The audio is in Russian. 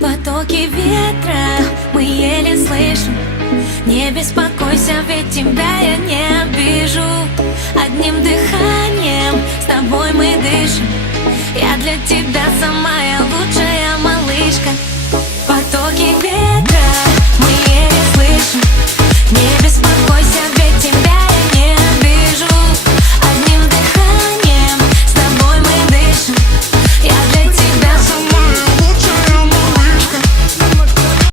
Потоки ветра мы еле слышим. Не беспокойся, ведь тебя я не обижу. Одним дыханием с тобой мы дышим. Я для тебя самая лучшая малышка.